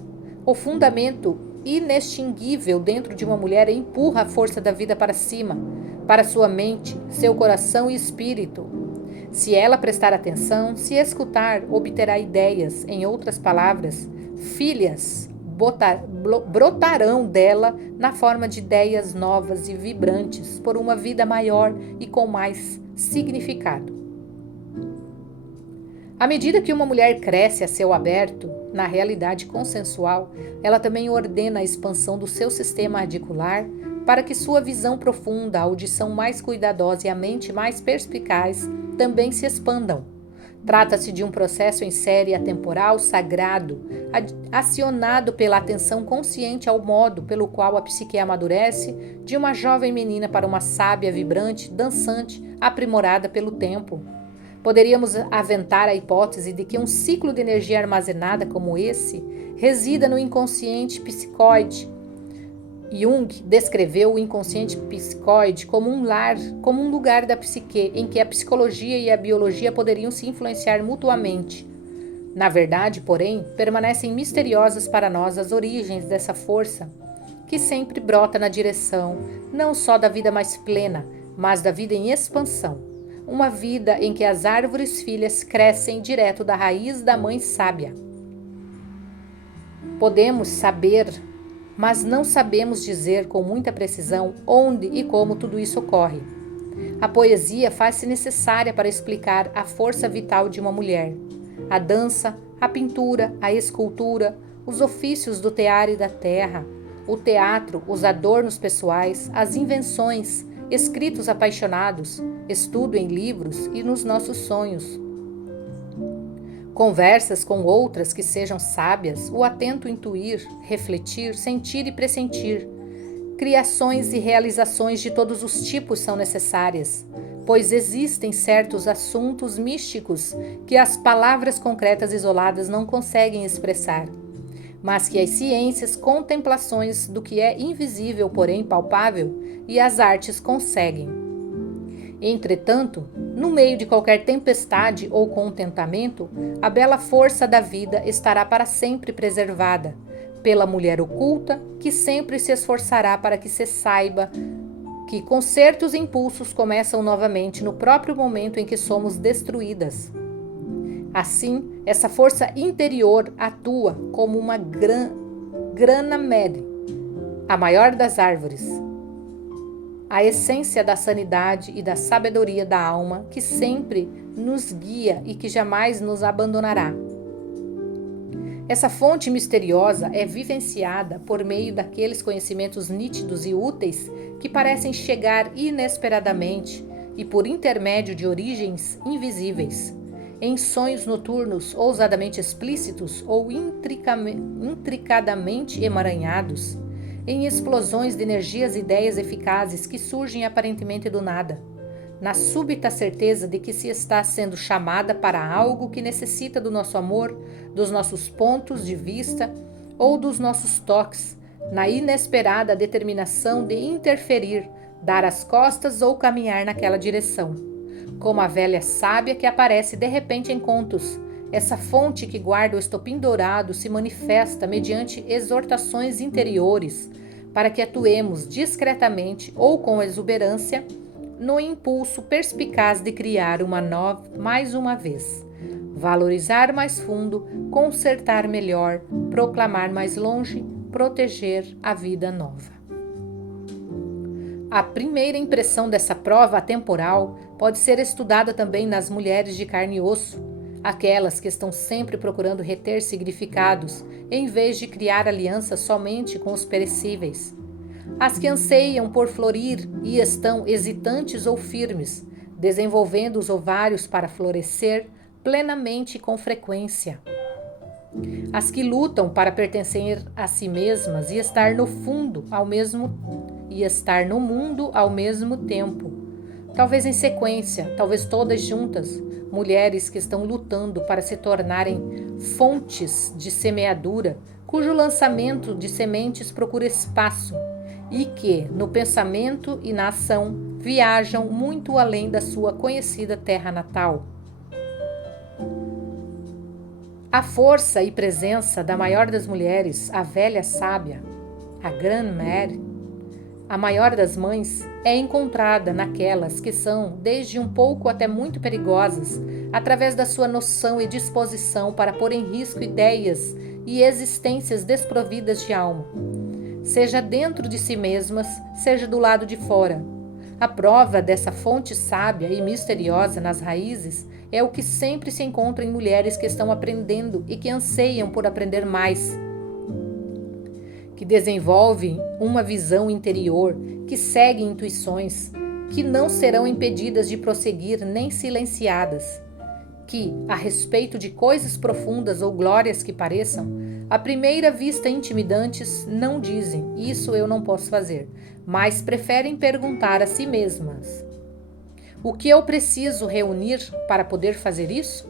O fundamento inextinguível dentro de uma mulher empurra a força da vida para cima, para sua mente, seu coração e espírito. Se ela prestar atenção, se escutar, obterá ideias, em outras palavras, filhas brotarão dela na forma de ideias novas e vibrantes por uma vida maior e com mais significado. À medida que uma mulher cresce a céu aberto, na realidade consensual, ela também ordena a expansão do seu sistema radicular para que sua visão profunda, a audição mais cuidadosa e a mente mais perspicaz também se expandam. Trata-se de um processo em série atemporal sagrado, acionado pela atenção consciente ao modo pelo qual a psique amadurece de uma jovem menina para uma sábia, vibrante, dançante, aprimorada pelo tempo. Poderíamos aventar a hipótese de que um ciclo de energia armazenada como esse resida no inconsciente psicoide. Jung descreveu o inconsciente psicoide como um lar, como um lugar da psique em que a psicologia e a biologia poderiam se influenciar mutuamente. Na verdade, porém, permanecem misteriosas para nós as origens dessa força, que sempre brota na direção não só da vida mais plena, mas da vida em expansão. Uma vida em que as árvores filhas crescem direto da raiz da mãe sábia. Podemos saber, mas não sabemos dizer com muita precisão onde e como tudo isso ocorre. A poesia faz-se necessária para explicar a força vital de uma mulher. A dança, a pintura, a escultura, os ofícios do tear e da terra, o teatro, os adornos pessoais, as invenções, escritos apaixonados, estudo em livros e nos nossos sonhos. Conversas com outras que sejam sábias, o atento intuir, refletir, sentir e pressentir. Criações e realizações de todos os tipos são necessárias, pois existem certos assuntos místicos que as palavras concretas isoladas não conseguem expressar, mas que as ciências, contemplações do que é invisível, porém palpável, e as artes conseguem. Entretanto, no meio de qualquer tempestade ou contentamento, a bela força da vida estará para sempre preservada, pela mulher oculta, que sempre se esforçará para que se saiba que com certos impulsos começam novamente no próprio momento em que somos destruídas. Assim, essa força interior atua como uma grana medre, a maior das árvores, a essência da sanidade e da sabedoria da alma que sempre nos guia e que jamais nos abandonará. Essa fonte misteriosa é vivenciada por meio daqueles conhecimentos nítidos e úteis que parecem chegar inesperadamente e por intermédio de origens invisíveis, em sonhos noturnos ousadamente explícitos ou intricadamente emaranhados, em explosões de energias e ideias eficazes que surgem aparentemente do nada, na súbita certeza de que se está sendo chamada para algo que necessita do nosso amor, dos nossos pontos de vista ou dos nossos toques, na inesperada determinação de interferir, dar as costas ou caminhar naquela direção. Como a velha sábia que aparece de repente em contos, essa fonte que guarda o estopim dourado se manifesta mediante exortações interiores para que atuemos discretamente ou com exuberância no impulso perspicaz de criar uma nova, mais uma vez, valorizar mais fundo, consertar melhor, proclamar mais longe, proteger a vida nova. A primeira impressão dessa prova atemporal pode ser estudada também nas mulheres de carne e osso, aquelas que estão sempre procurando reter significados, em vez de criar alianças somente com os perecíveis. As que anseiam por florir e estão hesitantes ou firmes, desenvolvendo os ovários para florescer plenamente e com frequência. As que lutam para pertencer a si mesmas e estar no mundo ao mesmo tempo. Talvez em sequência, talvez todas juntas, mulheres que estão lutando para se tornarem fontes de semeadura, cujo lançamento de sementes procura espaço, e que, no pensamento e na ação, viajam muito além da sua conhecida terra natal. A força e presença da maior das mulheres, a velha sábia, a Grande-Mère, a maior das mães, é encontrada naquelas que são, desde um pouco até muito perigosas, através da sua noção e disposição para pôr em risco ideias e existências desprovidas de alma, seja dentro de si mesmas, seja do lado de fora. A prova dessa fonte sábia e misteriosa nas raízes é o que sempre se encontra em mulheres que estão aprendendo e que anseiam por aprender mais, que desenvolvem uma visão interior, que seguem intuições, que não serão impedidas de prosseguir nem silenciadas, que, a respeito de coisas profundas ou glórias que pareçam, à primeira vista intimidantes, não dizem, isso eu não posso fazer, mas preferem perguntar a si mesmas: o que eu preciso reunir para poder fazer isso?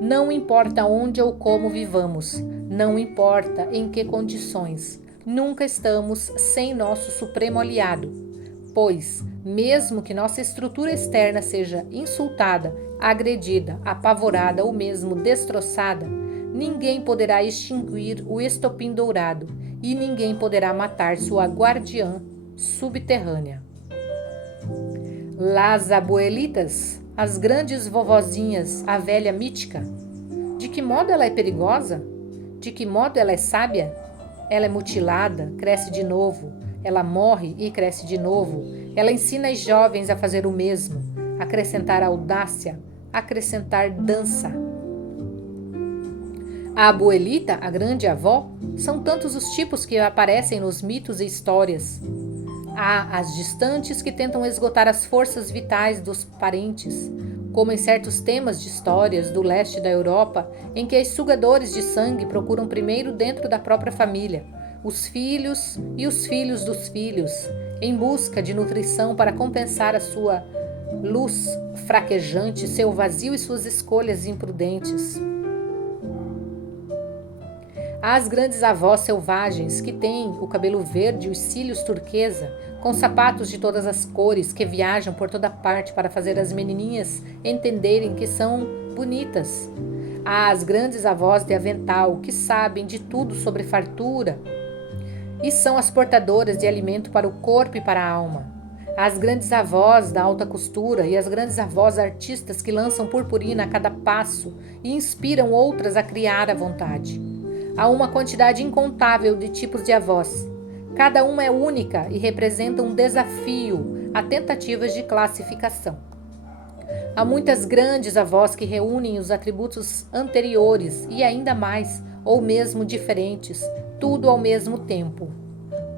Não importa onde ou como vivamos, não importa em que condições, nunca estamos sem nosso supremo aliado, pois, mesmo que nossa estrutura externa seja insultada, agredida, apavorada ou mesmo destroçada, ninguém poderá extinguir o estopim dourado e ninguém poderá matar sua guardiã subterrânea. Las abuelitas, as grandes vovozinhas, a velha mítica. De que modo ela é perigosa? De que modo ela é sábia? Ela é mutilada, cresce de novo. Ela morre e cresce de novo. Ela ensina as jovens a fazer o mesmo, acrescentar audácia, acrescentar dança. A abuelita, a grande avó, são tantos os tipos que aparecem nos mitos e histórias. Há as distantes que tentam esgotar as forças vitais dos parentes, como em certos temas de histórias do leste da Europa, em que os sugadores de sangue procuram primeiro dentro da própria família, os filhos e os filhos dos filhos, em busca de nutrição para compensar a sua luz fraquejante, seu vazio e suas escolhas imprudentes. Há as grandes avós selvagens que têm o cabelo verde e os cílios turquesa, com sapatos de todas as cores que viajam por toda parte para fazer as menininhas entenderem que são bonitas. Há as grandes avós de avental que sabem de tudo sobre fartura e são as portadoras de alimento para o corpo e para a alma. Há as grandes avós da alta costura e as grandes avós artistas que lançam purpurina a cada passo e inspiram outras a criar à vontade. Há uma quantidade incontável de tipos de avós. Cada uma é única e representa um desafio a tentativas de classificação. Há muitas grandes avós que reúnem os atributos anteriores e ainda mais, ou mesmo diferentes, tudo ao mesmo tempo.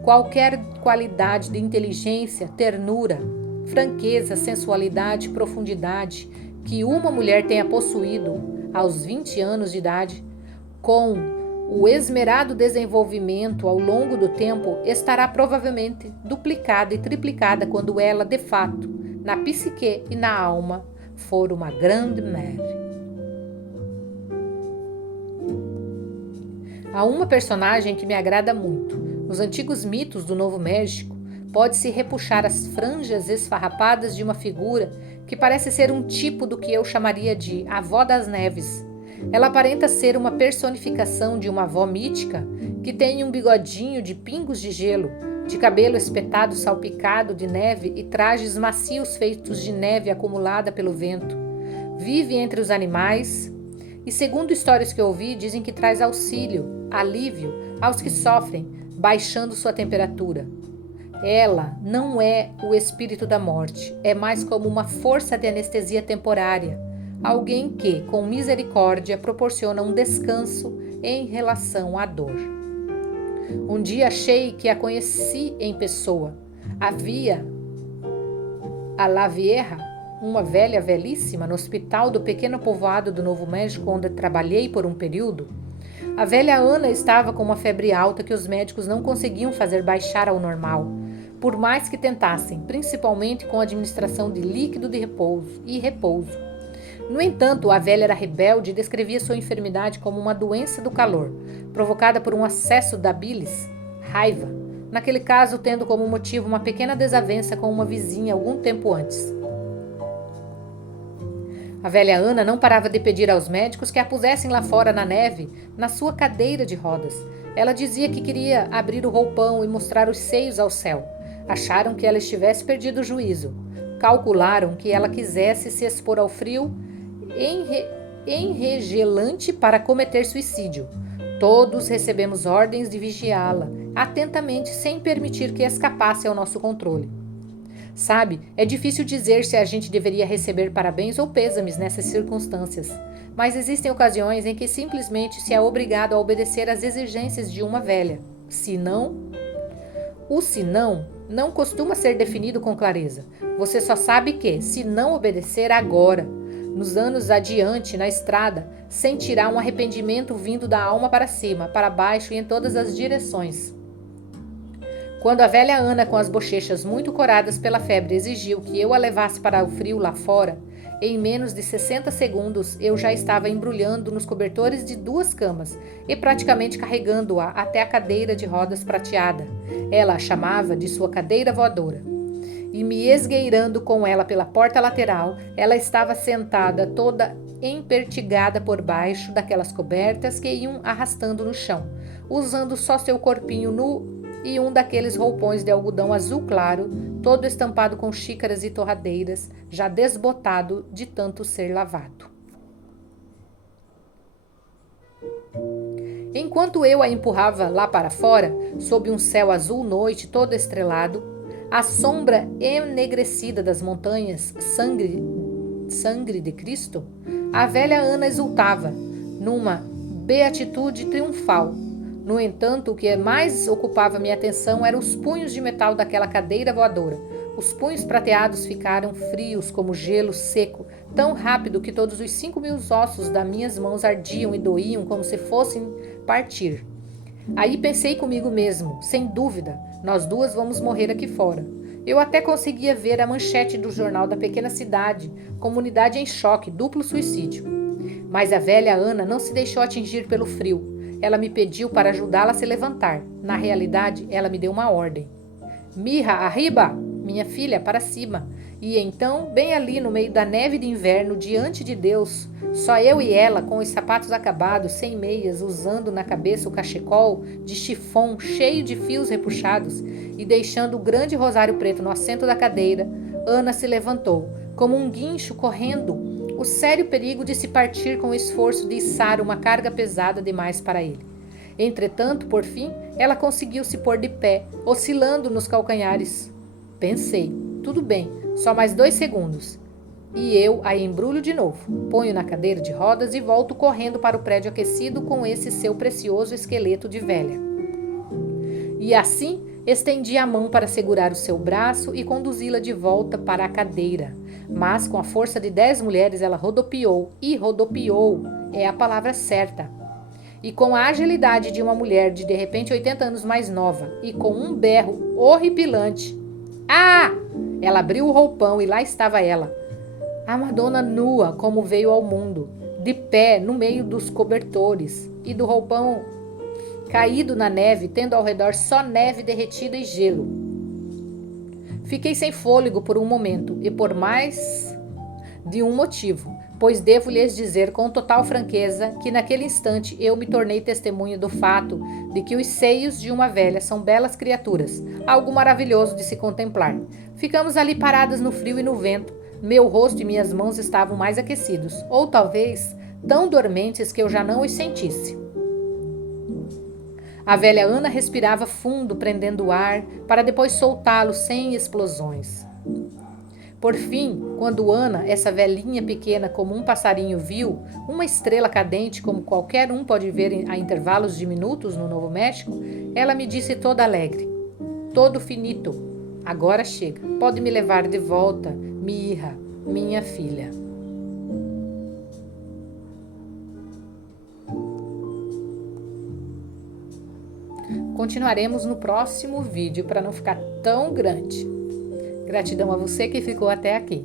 Qualquer qualidade de inteligência, ternura, franqueza, sensualidade, profundidade que uma mulher tenha possuído aos 20 anos de idade, com o esmerado desenvolvimento ao longo do tempo, estará provavelmente duplicada e triplicada quando ela, de fato, na psique e na alma, for uma grande mère. Há uma personagem que me agrada muito. Nos antigos mitos do Novo México, pode-se repuxar as franjas esfarrapadas de uma figura que parece ser um tipo do que eu chamaria de avó das neves. Ela aparenta ser uma personificação de uma avó mítica que tem um bigodinho de pingos de gelo, de cabelo espetado salpicado de neve e trajes macios feitos de neve acumulada pelo vento. Vive entre os animais e, segundo histórias que ouvi, dizem que traz auxílio, alívio aos que sofrem, baixando sua temperatura. Ela não é o espírito da morte, é mais como uma força de anestesia temporária, alguém que, com misericórdia, proporciona um descanso em relação à dor. Um dia achei que a conheci em pessoa. Havia a La Vieja, uma velha velhíssima, no hospital do pequeno povoado do Novo México, onde trabalhei por um período. A velha Ana estava com uma febre alta que os médicos não conseguiam fazer baixar ao normal, por mais que tentassem, principalmente com a administração de líquido de repouso. No entanto, a velha era rebelde e descrevia sua enfermidade como uma doença do calor, provocada por um acesso da bilis, raiva, naquele caso tendo como motivo uma pequena desavença com uma vizinha algum tempo antes. A velha Ana não parava de pedir aos médicos que a pusessem lá fora na neve, na sua cadeira de rodas. Ela dizia que queria abrir o roupão e mostrar os seios ao céu. Acharam que ela estivesse perdido o juízo. Calcularam que ela quisesse se expor ao frio enregelante para cometer suicídio. Todos recebemos ordens de vigiá-la atentamente, sem permitir que escapasse ao nosso controle. Sabe, é difícil dizer se a gente deveria receber parabéns ou pêsames nessas circunstâncias, mas existem ocasiões em que simplesmente se é obrigado a obedecer às exigências de uma velha. O senão não costuma ser definido com clareza. Você só sabe que, se não obedecer agora, nos anos adiante, na estrada, sentirá um arrependimento vindo da alma para cima, para baixo e em todas as direções. Quando a velha Ana, com as bochechas muito coradas pela febre, exigiu que eu a levasse para o frio lá fora, em menos de 60 segundos eu já estava embrulhando nos cobertores de 2 camas e praticamente carregando-a até a cadeira de rodas prateada. Ela a chamava de sua cadeira voadora. E me esgueirando com ela pela porta lateral, ela estava sentada toda empertigada por baixo daquelas cobertas que iam arrastando no chão, usando só seu corpinho nu e um daqueles roupões de algodão azul claro, todo estampado com xícaras e torradeiras, já desbotado de tanto ser lavado. Enquanto eu a empurrava lá para fora, sob um céu azul noite todo estrelado, A sombra enegrecida das montanhas, sangue de Cristo, a velha Ana exultava, numa beatitude triunfal. No entanto, o que mais ocupava minha atenção eram os punhos de metal daquela cadeira voadora. Os punhos prateados ficaram frios como gelo seco, tão rápido que todos os 5.000 ossos das minhas mãos ardiam e doíam como se fossem partir. Aí pensei comigo mesmo, sem dúvida, nós duas vamos morrer aqui fora. Eu até conseguia ver a manchete do jornal da pequena cidade, comunidade em choque, duplo suicídio. Mas a velha Ana não se deixou atingir pelo frio. Ela me pediu para ajudá-la a se levantar. Na realidade, ela me deu uma ordem. Mirra, arriba! Minha filha, para cima. E então, bem ali no meio da neve de inverno, diante de Deus, só eu e ela, com os sapatos acabados, sem meias, usando na cabeça o cachecol de chifão cheio de fios repuxados e deixando o grande rosário preto no assento da cadeira, Ana se levantou, como um guincho correndo o sério perigo de se partir com o esforço de içar uma carga pesada demais para ele. Entretanto, por fim, ela conseguiu se pôr de pé, oscilando nos calcanhares. Pensei, tudo bem, só mais 2 segundos. E eu a embrulho de novo, ponho na cadeira de rodas e volto correndo para o prédio aquecido com esse seu precioso esqueleto de velha. E assim, estendi a mão para segurar o seu braço e conduzi-la de volta para a cadeira. Mas, com a força de 10 mulheres, ela rodopiou, e rodopiou é a palavra certa. E com a agilidade de uma mulher de repente 80 anos mais nova, e com um berro horripilante. Ah! Ela abriu o roupão e lá estava ela. A Madonna nua como veio ao mundo, de pé no meio dos cobertores, e do roupão caído na neve, tendo ao redor só neve derretida e gelo. Fiquei sem fôlego por um momento, e por mais de um motivo, pois devo lhes dizer com total franqueza que naquele instante eu me tornei testemunha do fato de que os seios de uma velha são belas criaturas, algo maravilhoso de se contemplar. Ficamos ali paradas no frio e no vento, meu rosto e minhas mãos estavam mais aquecidos, ou talvez tão dormentes que eu já não os sentisse. A velha Ana respirava fundo, prendendo o ar, para depois soltá-lo sem explosões. Por fim, quando Ana, essa velhinha pequena como um passarinho, viu uma estrela cadente como qualquer um pode ver a intervalos de minutos no Novo México, ela me disse toda alegre, todo finito, agora chega, pode me levar de volta, Mirra, minha filha. Continuaremos no próximo vídeo para não ficar tão grande. Gratidão a você que ficou até aqui.